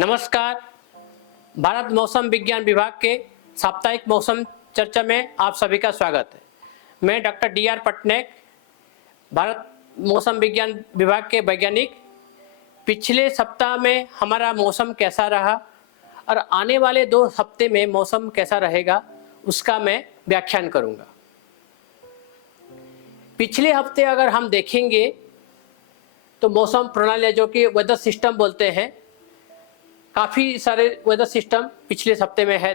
नमस्कार। भारत मौसम विज्ञान विभाग के साप्ताहिक मौसम चर्चा में आप सभी का स्वागत है। मैं डॉक्टर डी.आर. पटनायक, भारत मौसम विज्ञान विभाग के वैज्ञानिक। पिछले सप्ताह में हमारा मौसम कैसा रहा और आने वाले 2 हफ्ते में मौसम कैसा रहेगा, उसका मैं व्याख्यान करूंगा। पिछले हफ्ते अगर हम देखेंगे तो मौसम प्रणाली, जो कि वेदर सिस्टम बोलते हैं, काफ़ी सारे वेदर सिस्टम पिछले हफ्ते में है,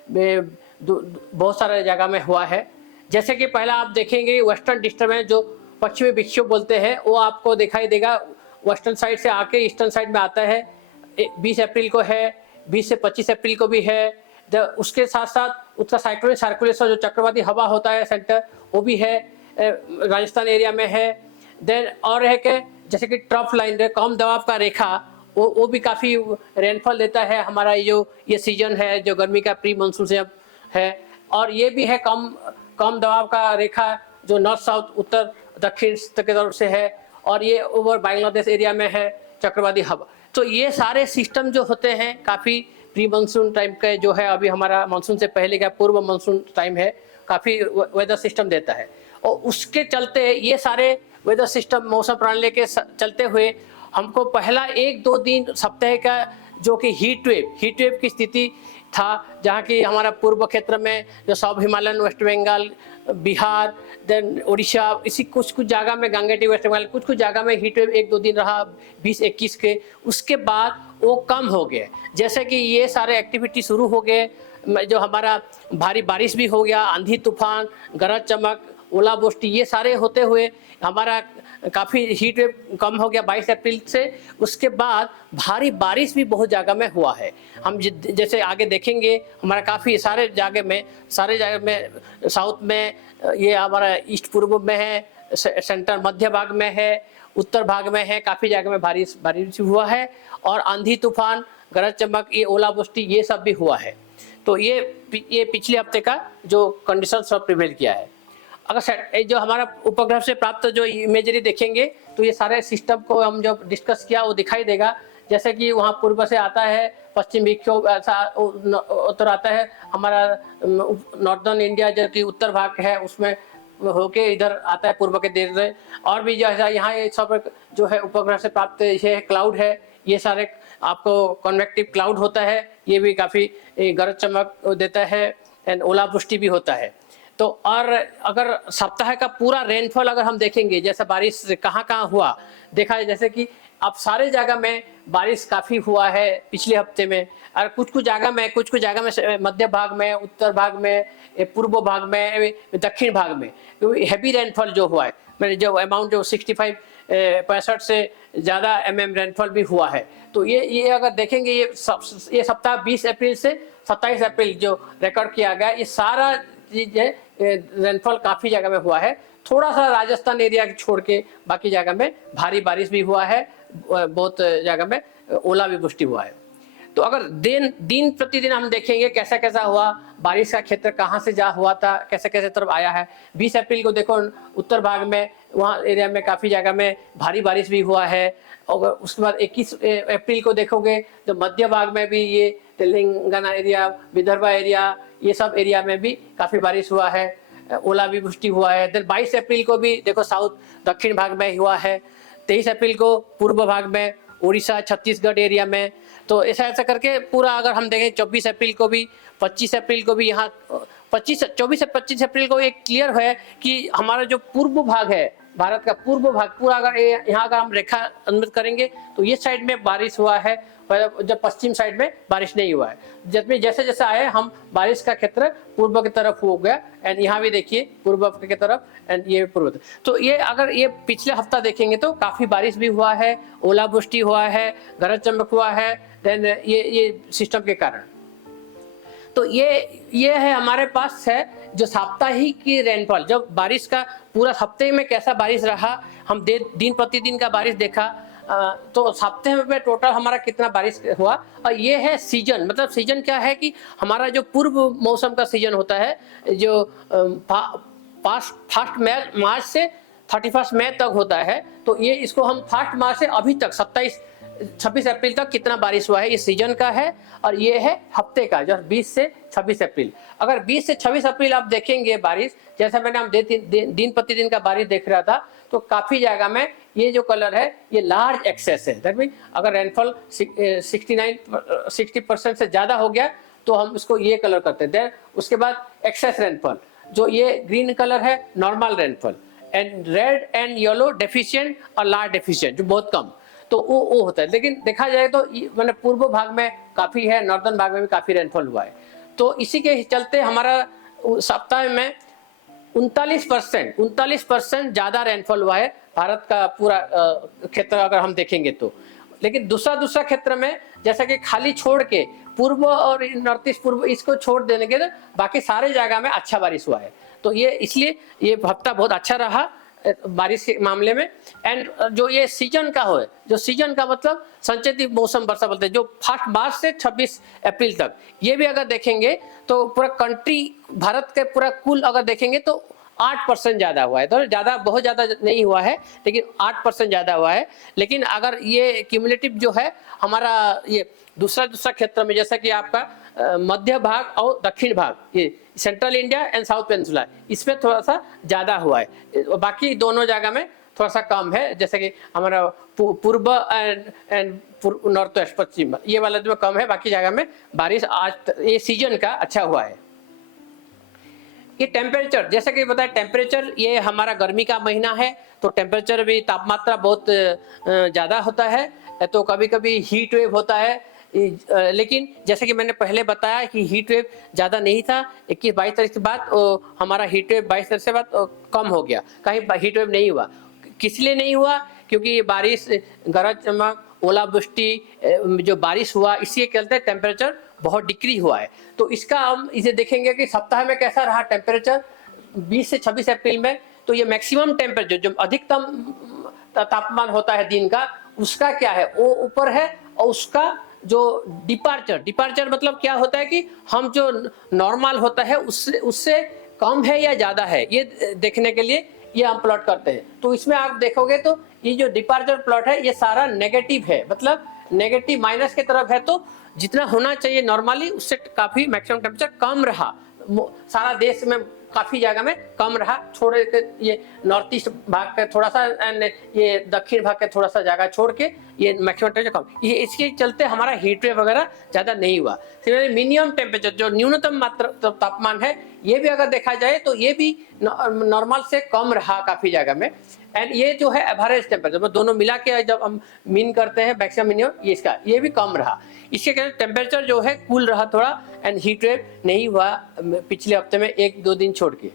बहुत सारे जगह में हुआ है। जैसे कि पहला आप देखेंगे वेस्टर्न डिस्टर्बेंस, जो पश्चिमी विक्षोभ बोलते हैं, वो आपको दिखाई देगा। वेस्टर्न साइड से आके ईस्टर्न साइड में आता है। 20 अप्रैल को है, 20 से 25 अप्रैल को भी है। उसके साथ साथ उसका साइक्लोनिक सर्कुलेशन, जो चक्रवाती हवा होता है सेंटर, वो भी है, राजस्थान एरिया में है। देन और है कि जैसे कि ट्रफ लाइन, कम दबाव का रेखा, वो भी काफ़ी रेनफॉल देता है। हमारा ये सीजन है जो गर्मी का प्री मानसून से है। और ये भी है कम दबाव का रेखा, जो नॉर्थ साउथ, उत्तर दक्षिण की तरफ से है, और ये ओवर बांग्लादेश एरिया में है चक्रवाती हवा। तो ये सारे सिस्टम जो होते हैं काफ़ी प्री मानसून टाइम का, जो है अभी हमारा मानसून से पहले का पूर्व मानसून टाइम है, काफ़ी वेदर सिस्टम देता है। और उसके चलते ये सारे वेदर सिस्टम मौसम प्रणाली के चलते हुए हमको पहला 1-2 दिन सप्ताह का, जो कि हीट वेव की स्थिति था, जहाँ की हमारा पूर्व क्षेत्र में जो सब Himalayan, West Bengal, Bihar, then Orissa, इसी कुछ जगह में गंगेटी, वेस्ट बंगाल, कुछ जगह में हीट वेव 1-2 दिन रहा 20-21 के। उसके बाद वो कम हो गए। जैसे कि ये सारे एक्टिविटी शुरू हो गए, जो हमारा भारी बारिश भी हो गया, आंधी तूफान, गरज चमक, ओलावृष्टि, ये सारे होते हुए हमारा काफ़ी हीट वेव कम हो गया 22 अप्रैल से। उसके बाद भारी बारिश भी बहुत जगह में हुआ है। हम जैसे आगे देखेंगे, हमारा काफ़ी सारे जगह में साउथ में, ये हमारा ईस्ट पूर्व में है, सेंटर मध्य भाग में है, उत्तर भाग में है, काफ़ी जगह में बारिश हुआ है। और आंधी तूफान, गरज चमक, ये ओलावृष्टि, ये सब भी हुआ है। तो ये पिछले हफ्ते का जो कंडीशन सब प्रिवेल किया है। अगर जो हमारा उपग्रह से प्राप्त जो इमेजरी देखेंगे, तो ये सारे सिस्टम को हम जो डिस्कस किया वो दिखाई देगा। जैसे कि वहाँ पूर्व से आता है पश्चिम विक्षोभ, उत्तर आता है हमारा नॉर्दर्न इंडिया, जो कि उत्तर भाग है, उसमें होके इधर आता है पूर्व के देश से। और भी जो है यहाँ ये सब जो है उपग्रह से प्राप्त ये क्लाउड है, ये सारे आपको कन्वेक्टिव क्लाउड होता है, ये भी काफ़ी गरज चमक देता है, एंड ओलावृष्टि भी होता है। तो और अगर सप्ताह का पूरा रेनफॉल अगर हम देखेंगे, जैसे बारिश कहाँ कहाँ हुआ, देखा है जैसे कि अब सारे जगह में बारिश काफ़ी हुआ है पिछले हफ्ते में। और कुछ जगह में मध्य भाग में, उत्तर भाग में, पूर्व भाग में, दक्षिण भाग में हैवी रेनफॉल जो हुआ है, मैंने जो अमाउंट जो 65 से ज़्यादा रेनफॉल भी हुआ है। तो ये अगर देखेंगे, ये सप्ताह 20 अप्रैल से 27 अप्रैल जो रिकॉर्ड किया गया, ये सारा चीज है रेनफॉल काफ़ी जगह में हुआ है। थोड़ा सा राजस्थान एरिया छोड़ के बाकी जगह में भारी बारिश भी हुआ है, बहुत जगह में ओला भी वृष्टि हुआ है। तो अगर दिन प्रतिदिन हम देखेंगे कैसा कैसा हुआ, बारिश का क्षेत्र कहाँ से जा हुआ था, कैसे कैसे तरफ आया है। 20 अप्रैल को देखो उत्तर भाग में, वहाँ एरिया में काफ़ी जगह में भारी बारिश भी हुआ है। और उसके बाद 21 अप्रैल को देखोगे तो मध्य भाग में भी, ये तेलंगाना एरिया, विदर्भ एरिया, ये सब एरिया में भी काफ़ी बारिश हुआ है, ओला भी वृष्टि हुआ है। देन 22 अप्रैल को भी देखो साउथ दक्षिण भाग में हुआ है। 23 अप्रैल को पूर्व भाग में, उड़ीसा, छत्तीसगढ़ एरिया में। तो ऐसा करके पूरा अगर हम देखें 24 अप्रैल को भी, 25 अप्रैल को भी, यहाँ 24 से 25 अप्रैल को एक क्लियर है कि हमारा जो पूर्व भाग है, भारत का पूर्व भाग पूरा, अगर यहाँ अगर हम रेखा अनुमित करेंगे तो ये साइड में बारिश हुआ है, जब पश्चिम साइड में बारिश नहीं हुआ है। जैसे जैसे आए हम, बारिश का क्षेत्र पूर्व की तरफ हो गया। एंड यहाँ भी देखिए पूर्व की तरफ, एंड ये पूर्व। तो ये अगर ये पिछले हफ्ता देखेंगे तो काफ़ी बारिश भी हुआ है, ओलावृष्टि हुआ है, गरज चमक हुआ है, देन ये सिस्टम के कारण। तो ये है हमारे पास है जो साप्ताहिक की रेनफॉल, जब बारिश का पूरा हफ्ते में कैसा बारिश रहा, हम दिन प्रतिदिन का बारिश देखा। तो सप्ताह में टोटल हमारा कितना बारिश हुआ। और ये है सीजन, मतलब सीजन क्या है कि हमारा जो पूर्व मौसम का सीजन होता है, जो फर्स्ट मार्च से 31 मई तक होता है। तो ये इसको हम 1 मार्च से अभी तक 27 26 अप्रैल तक कितना बारिश हुआ है, ये सीजन का है, और ये है हफ्ते का जो 20 से 26 अप्रैल। अगर 20 से 26 अप्रैल आप देखेंगे बारिश, जैसा मैंने हम दिन प्रतिदिन का बारिश देख रहा था, तो काफ़ी जगह में ये जो कलर है ये लार्ज एक्सेस है। दैट मीन अगर रेनफॉल 60% से ज़्यादा हो गया तो हम इसको ये कलर करते हैं। उसके बाद एक्सेस रेनफॉल, जो ये ग्रीन कलर है normal rainfall, and red and yellow deficient और लार्ज डेफिशिएंट जो बहुत कम, तो वो होता है। लेकिन देखा जाए तो मैंने पूर्व भाग में काफ़ी है, नॉर्दर्न भाग में भी काफ़ी रेनफॉल हुआ है। तो इसी के चलते हमारा सप्ताह में 39% ज़्यादा रेनफॉल हुआ है भारत का पूरा क्षेत्र अगर हम देखेंगे तो। लेकिन दूसरा क्षेत्र में जैसा कि खाली छोड़ के पूर्व और नॉर्थ ईस्ट पूर्व इसको छोड़ देने के बाकी सारे जगह में अच्छा बारिश हुआ है। तो ये इसलिए ये हफ्ता बहुत अच्छा रहा बारिश के मामले में। एंड जो ये सीजन का हो, जो सीजन का मतलब संचित मौसम वर्षा बोलते हैं, जो 1 मार्च से 26 अप्रैल तक, ये भी अगर देखेंगे तो पूरा कंट्री भारत के पूरा कुल अगर देखेंगे तो 8% ज़्यादा हुआ है। तो ज़्यादा बहुत ज़्यादा नहीं हुआ है, लेकिन 8% ज़्यादा हुआ है। लेकिन अगर ये क्यूमुलेटिव जो है हमारा ये दूसरा क्षेत्र में, जैसा कि आपका मध्य भाग और दक्षिण भाग, ये central India and south peninsula, इसमें थोड़ा सा ज़्यादा हुआ है, बाकी दोनों जगह में थोड़ा सा कम है। जैसे कि हमारा पूर्व एंड नॉर्थ वेस्ट पश्चिम, ये वाला जो कम है, बाकी जगह में बारिश आज ये सीजन का अच्छा हुआ है। ये टेम्परेचर, जैसे कि बताया टेम्परेचर, ये हमारा गर्मी का महीना है तो टेम्परेचर भी तापमात्रा बहुत ज़्यादा होता है, तो कभी कभी हीट वेव होता है। लेकिन जैसे कि मैंने पहले बताया कि हीट वेव ज़्यादा नहीं था, 21-22 तारीख के बाद हमारा हीट वेव 22 तारीख के बाद कम हो गया, कहीं हीट वेव नहीं हुआ। किस लिए नहीं हुआ? क्योंकि ये बारिश, गरज चमक, ओलावृष्टि जो बारिश हुआ, इसके चलते टेम्परेचर बहुत डिक्रीज हुआ है। तो इसका हम इसे देखेंगे कि सप्ताह में कैसा रहा टेम्परेचर 20 से 26 अप्रैल में। तो ये मैक्सिमम टेम्परेचर जो अधिकतम तापमान होता है दिन का, उसका क्या है, वो ऊपर है, और उसका जो डिपार्चर मतलब क्या होता है कि हम जो नॉर्मल होता है उससे कम है या ज़्यादा है, ये देखने के लिए ये हम प्लॉट करते हैं। तो इसमें आप देखोगे तो ये जो डिपार्चर प्लॉट है ये सारा नेगेटिव है, मतलब नेगेटिव माइनस की तरफ है। तो जितना होना चाहिए नॉर्मली उससे काफ़ी मैक्सिमम टेम्परेचर कम रहा, सारा देश में काफ़ी जगह में कम रहा, छोड़ के ये नॉर्थ ईस्ट भाग का थोड़ा सा एंड ये दक्षिण भाग का थोड़ा सा जगह छोड़ के ये मैक्सिमम टेम्परेचर कम, ये इसके चलते हमारा हीट वेव वगैरह ज़्यादा नहीं हुआ। मिनिमम टेम्परेचर जो न्यूनतम मात्रा तापमान है, ये भी अगर देखा जाए तो ये भी नॉर्मल से कम रहा काफ़ी जगह में। एंड ये जो है एवरेज टेम्परेचर, दोनों मिला के जब हम मीन करते हैं मैक्सिमम मिनिमम, ये इसका ये भी कम रहा। इसके कारण टेम्परेचर जो है कूल रहा थोड़ा, एंड हीट वेव नहीं हुआ पिछले हफ्ते में 1-2 दिन छोड़ के।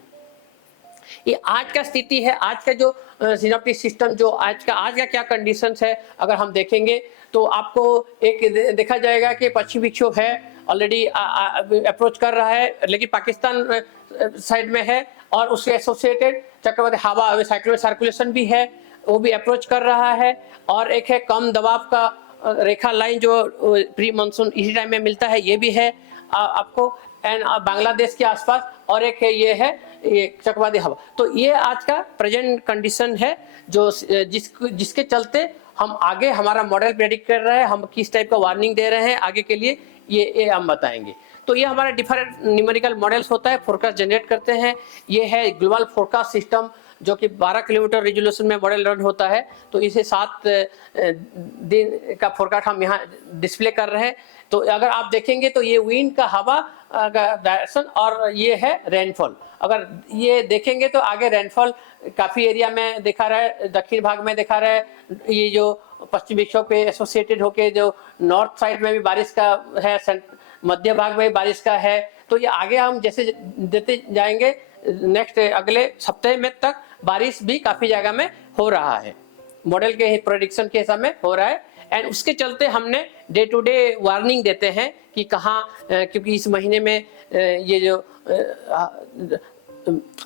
ये आज का स्थिति है, आज का जो सिनॉप्टिक सिस्टम जो आज का क्या कंडीशंस है, अगर हम देखेंगे तो आपको एक देखा जाएगा कि पश्चिमी विक्षोभ है ऑलरेडी अप्रोच कर रहा है, लेकिन पाकिस्तान साइड में है, और उसके एसोसिएटेड चक्रवाती हवा साइक्लोनिक सर्कुलेशन भी है, वो भी अप्रोच कर रहा है। और एक है कम दबाव का रेखा लाइन जो प्री मानसून इसी टाइम में मिलता है, ये भी है आपको, एंड बांग्लादेश के आसपास, और एक है ये चक्रवाती हवा। तो ये आज का प्रेजेंट कंडीशन है जो जिसके चलते हम आगे हमारा मॉडल प्रेडिक्ट कर रहे हैं, हम किस टाइप का वार्निंग दे रहे हैं आगे के लिए, ये हम बताएंगे। तो ये हमारा डिफरेंट न्यूमेरिकल मॉडल्स होता है, फोरकास्ट जनरेट करते हैं। ये है ग्लोबल फोरकास्ट सिस्टम जो कि 12 किलोमीटर रेजोल्यूशन में मॉडल रन होता है। तो इसे 7 दिन का फोरकास्ट हम यहाँ डिस्प्ले कर रहे हैं। तो अगर आप देखेंगे तो ये विंड का हवा का डायरेक्शन, और ये है रेनफॉल। अगर ये देखेंगे तो आगे रेनफॉल काफ़ी एरिया में दिखा रहा है, दक्षिण भाग में दिखा रहा है, ये जो पश्चिमी विक्षोभ पे एसोसिएटेड होके जो नॉर्थ साइड में भी बारिश का है, मध्य भाग में बारिश का है। तो ये आगे हम जैसे देते जाएंगे नेक्स्ट अगले सप्ताह में तक बारिश भी काफ़ी जगह में हो रहा है, मॉडल के प्रेडिक्शन के हिसाब में हो रहा है। एंड उसके चलते हमने डे टू डे वार्निंग देते हैं कि कहाँ, क्योंकि इस महीने में ये जो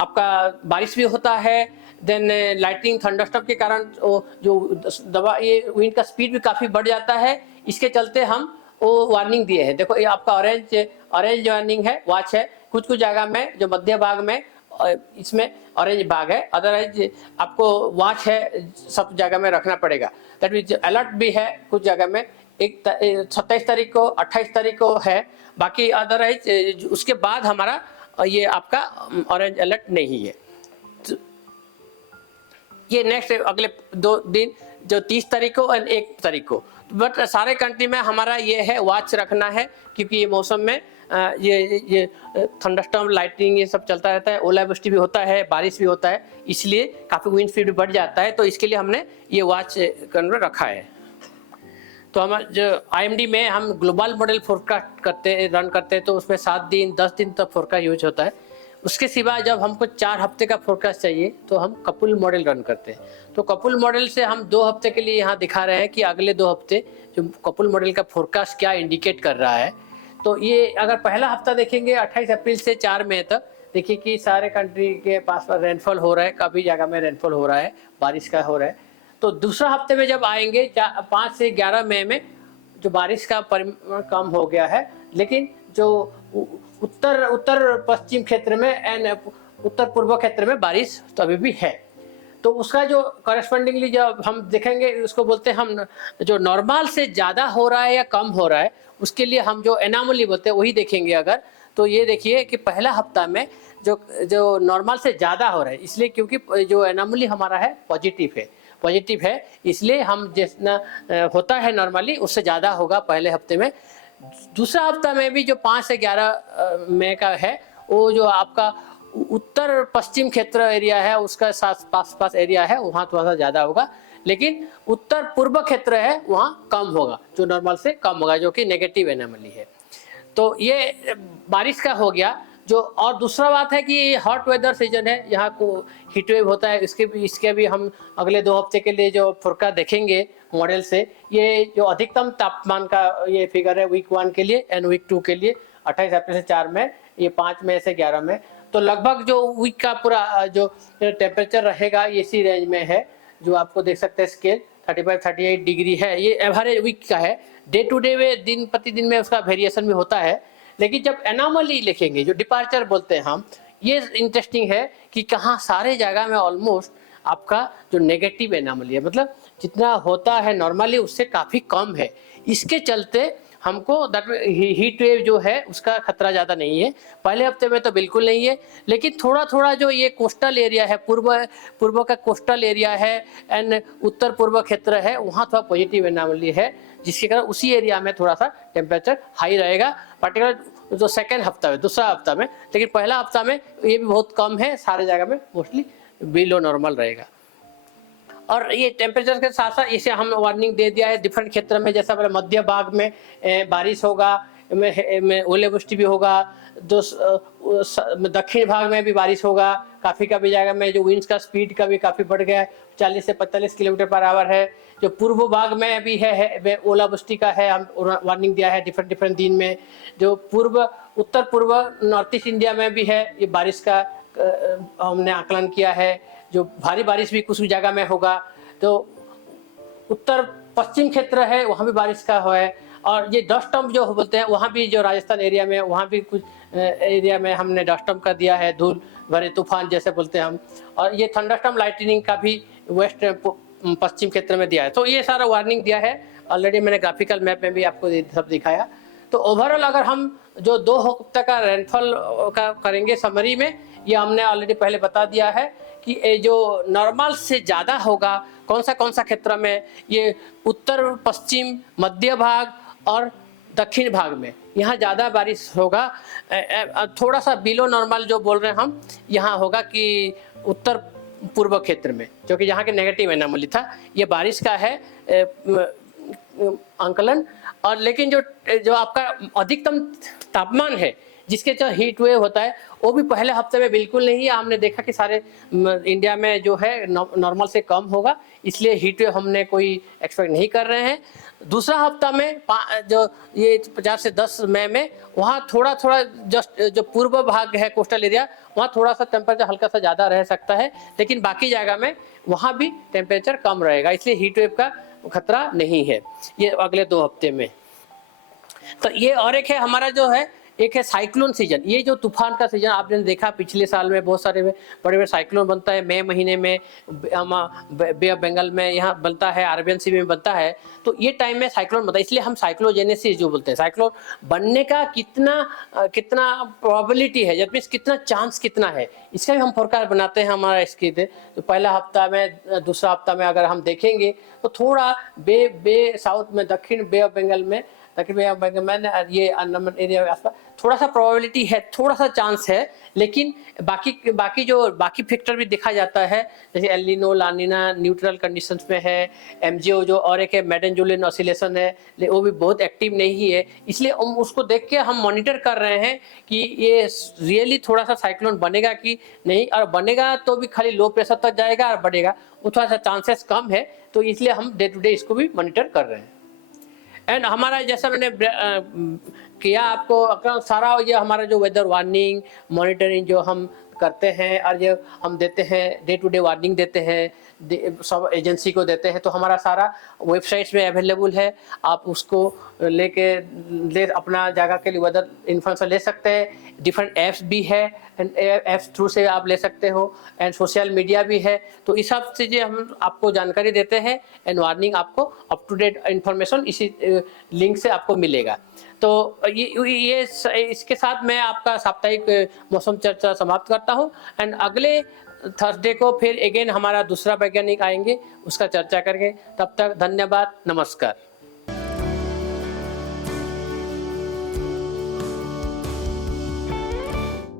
आपका बारिश भी होता है, देन लाइटनिंग थंडरस्टॉर्म के कारण जो दबा ये विंड का स्पीड भी काफ़ी बढ़ जाता है। इसके चलते हम वो वार्निंग दिए हैं। देखो ये आपका ऑरेंज वार्निंग है, वॉच है। कुछ जगह में जो मध्य भाग में इसमें ऑरेंज भाग है, अदरवाइज आपको वॉच है सब जगह में रखना पड़ेगा। दैट मीन्स अलर्ट भी है कुछ जगह में, 27 तारीख को 28 तारीख को है, बाकी अदरवाइज उसके बाद हमारा ये आपका ऑरेंज अलर्ट नहीं है। ये नेक्स्ट अगले 2 दिन जो 30 तारीख को और 1 तारीख को, बट सारे कंट्री में हमारा ये है वॉच रखना है, क्योंकि ये मौसम में ये थंडरस्टॉर्म, लाइटनिंग ये सब चलता रहता है, ओलावृष्टि भी होता है, बारिश भी होता है, इसलिए काफ़ी विंड स्पीड भी बढ़ जाता है, तो इसके लिए हमने ये वॉच रखा है। तो हम जो IMD में हम ग्लोबल मॉडल फोरकास्ट रन करते हैं, तो उसमें 7 दिन 10 दिन तक फोरकास्ट यूज होता है। उसके सिवा जब हमको 4 हफ्ते का फोरकास्ट चाहिए तो हम कपुल मॉडल रन करते हैं। तो कपुल मॉडल से हम 2 हफ्ते के लिए यहाँ दिखा रहे हैं कि अगले 2 हफ्ते जो कपुल मॉडल का फोरकास्ट क्या इंडिकेट कर रहा है। तो ये अगर पहला हफ्ता देखेंगे 28 अप्रैल से 4 मई तक, देखिए कि सारे कंट्री के पास रेनफॉल हो रहा है, काफ़ी जगह में रेनफॉल हो रहा है, बारिश का हो रहा है। तो दूसरा हफ्ते में जब आएंगे 5 से 11 मई में जो बारिश का परिमाण कम हो गया है, लेकिन जो उत्तर पश्चिम क्षेत्र में एंड उत्तर पूर्व क्षेत्र में बारिश तो अभी भी है। तो उसका जो कॉरेस्पॉन्डिंगली जब हम देखेंगे उसको बोलते हैं हम जो नॉर्मल से ज़्यादा हो रहा है या कम हो रहा है, उसके लिए हम जो एनामली बोलते हैं वही देखेंगे। अगर तो ये देखिए कि पहला हफ्ता में जो नॉर्मल से ज़्यादा हो रहा है, इसलिए क्योंकि जो एनामली हमारा है पॉजिटिव है, इसलिए हम जितना होता है नॉर्मली उससे ज़्यादा होगा पहले हफ्ते में। दूसरा हफ्ता में भी जो 5 से 11 मई का है, वो जो आपका उत्तर पश्चिम क्षेत्र एरिया है उसका पास एरिया है, वहाँ थोड़ा सा ज़्यादा होगा, लेकिन उत्तर पूर्व क्षेत्र है वहाँ कम होगा, जो नॉर्मल से कम होगा, जो कि नेगेटिव एनोमली है। तो ये बारिश का हो गया जो। और दूसरा बात है कि हॉट वेदर सीजन है, यहाँ को हीट वेव होता है, इसके भी हम अगले 2 हफ्ते के लिए जो फोरकास्ट देखेंगे मॉडल से। ये जो अधिकतम तापमान का ये फिगर है वीक 1 के लिए एंड वीक 2 के लिए 28 अप्रैल से 4 मई, ये 5 मई से 11 मई। तो लगभग जो वीक का पूरा जो टेम्परेचर रहेगा इसी रेंज में है, जो आपको देख सकते हैं स्केल 35-38 डिग्री है, ये एवरेज वीक का है। डे टू डे में दिन प्रतिदिन में उसका वेरिएशन भी होता है, लेकिन जब एनोमली लिखेंगे जो डिपार्चर बोलते हैं हम, ये इंटरेस्टिंग है कि कहाँ सारे जगह में ऑलमोस्ट आपका जो नेगेटिव एनोमली है, मतलब जितना होता है नॉर्मली उससे काफ़ी कम है। इसके चलते हमको हीट वेव जो है उसका खतरा ज़्यादा नहीं है। पहले हफ्ते में तो बिल्कुल नहीं है, लेकिन थोड़ा थोड़ा जो ये कोस्टल एरिया है, पूर्व का कोस्टल एरिया है एंड उत्तर पूर्व क्षेत्र है, वहाँ थोड़ा पॉजिटिव एनोमली है, जिसके कारण उसी एरिया में थोड़ा सा टेम्परेचर हाई रहेगा, पर्टिकुलर जो सेकेंड हफ्ता में, दूसरा हफ्ता में। लेकिन पहला हफ्ता में ये भी बहुत कम है, सारे जगह में मोस्टली बिलो नॉर्मल रहेगा। और ये टेम्परेचर के साथ साथ इसे हम वार्निंग दे दिया है डिफरेंट क्षेत्र में, जैसा बोला मध्य भाग में बारिश होगा, में ओलावृष्टि भी होगा, दक्षिण भाग में भी बारिश होगा, काफ़ी जगह में जो विंड्स का स्पीड का भी काफ़ी बढ़ गया है, 40 से 45 किलोमीटर पर आवर है। जो पूर्व भाग में भी है ओलावृष्टि का है, हम वार्निंग दिया है डिफरेंट दिन में। जो उत्तर पूर्व नॉर्थ ईस्ट इंडिया में भी है, ये बारिश का हमने आकलन किया है, जो भारी बारिश भी कुछ जगह में होगा। तो उत्तर पश्चिम क्षेत्र है वहाँ भी बारिश का है। और ये डस्ट स्टॉर्म जो बोलते हैं, वहाँ भी जो राजस्थान एरिया में, वहाँ भी कुछ एरिया में हमने डस्ट स्टॉर्म का दिया है, धूल भरे तूफान जैसे बोलते हैं हम। और ये थंडरस्टॉर्म लाइटनिंग का भी वेस्ट पश्चिम क्षेत्र में दिया है। तो ये सारा वार्निंग दिया है, ऑलरेडी मैंने ग्राफिकल मैप में भी आपको सब दिखाया। तो ओवरऑल अगर हम जो 2 हफ्ते का रेनफॉल का करेंगे समरी में, ये हमने ऑलरेडी पहले बता दिया है कि जो नॉर्मल से ज़्यादा होगा कौन सा क्षेत्र में, ये उत्तर पश्चिम मध्य भाग और दक्षिण भाग में यहाँ ज़्यादा बारिश होगा। थोड़ा सा बिलो नॉर्मल जो बोल रहे हैं हम, यहाँ होगा कि उत्तर पूर्व क्षेत्र में, जो कि यहाँ के नेगेटिव एनोमली था, ये बारिश का है आंकलन। और लेकिन जो आपका अधिकतम तापमान है, जिसके जो हीट वेव होता है, वो भी पहले हफ्ते में बिल्कुल नहीं है। हमने देखा कि सारे इंडिया में जो है नॉर्मल से कम होगा, इसलिए हीट वेव हमने कोई एक्सपेक्ट नहीं कर रहे हैं। दूसरा हफ्ता में जो ये 50 से 10 मई में, वहाँ थोड़ा जस्ट जो पूर्व भाग है कोस्टल एरिया, वहाँ थोड़ा सा टेम्परेचर हल्का सा ज़्यादा रह सकता है, लेकिन बाकी जगह में वहाँ भी टेम्परेचर कम रहेगा, इसलिए हीट वेव का खतरा नहीं है ये अगले 2 हफ्ते में। तो ये और एक है हमारा जो है एक है साइक्लोन सीजन। ये जो तूफान का सीजन आपने देखा पिछले साल में बहुत सारे बड़े बड़े साइक्लोन बनता है मई महीने में, बे ऑफ बंगाल में यहाँ बनता है, अरेबियन सी में बनता है। तो ये टाइम में साइक्लोन बनता है, इसलिए हम साइक्लोजेनेसिस जो बोलते हैं, साइक्लोन बनने का कितना प्रोबेबिलिटी है, दैट मीन्स कितना चांस कितना है, इसका भी हम फोरकास्ट बनाते हैं हमारा इसके। तो पहला हफ्ता में, दूसरा हफ्ता में अगर हम देखेंगे तो थोड़ा बे साउथ में, दक्षिण बे ऑफ बंगाल में, ताकि मैं ये अंडमान एरिया के आसपास थोड़ा सा प्रोबेबिलिटी है, थोड़ा सा चांस है, लेकिन बाकी फैक्टर भी देखा जाता है, जैसे एल नीनो, ला नीना न्यूट्रल कंडीशंस में है, एमजीओ जो और एक है मेडन-जुलिन ऑसिलेशन है, वो भी बहुत एक्टिव नहीं है, इसलिए हम उसको देख के हम मॉनिटर कर रहे हैं कि ये रियली थोड़ा सा साइक्लोन बनेगा कि नहीं, और बनेगा तो भी खाली लो प्रेशर तक जाएगा, और बढ़ेगा वो थोड़ा सा चांसेस कम है, तो इसलिए हम डे टू डे इसको भी मॉनिटर कर रहे हैं। एंड हमारा जैसा मैंने किया आपको सारा, ये हमारा जो वेदर वार्निंग मॉनिटरिंग जो हम करते हैं, और ये हम देते हैं, डे टू डे वार्निंग देते हैं, सब एजेंसी को देते हैं, तो हमारा सारा वेबसाइट्स में अवेलेबल है। आप उसको ले अपना जगह के लिए वेदर इन्फॉर्मेशन ले सकते हैं। डिफरेंट ऐप्स भी है, एंड ऐप्स थ्रू से आप ले सकते हो, एंड सोशल मीडिया भी है। तो इस सब चीज़ें हम आपको जानकारी देते हैं, एंड वार्निंग आपको अप टू डेट इन्फॉर्मेशन इसी लिंक से आपको मिलेगा। तो ये इसके साथ मैं आपका साप्ताहिक मौसम चर्चा समाप्त करता हूँ, एंड अगले थर्सडे को फिर अगेन हमारा दूसरा वैज्ञानिक आएंगे, उसका चर्चा करेंगे। तब तक धन्यवाद, नमस्कार।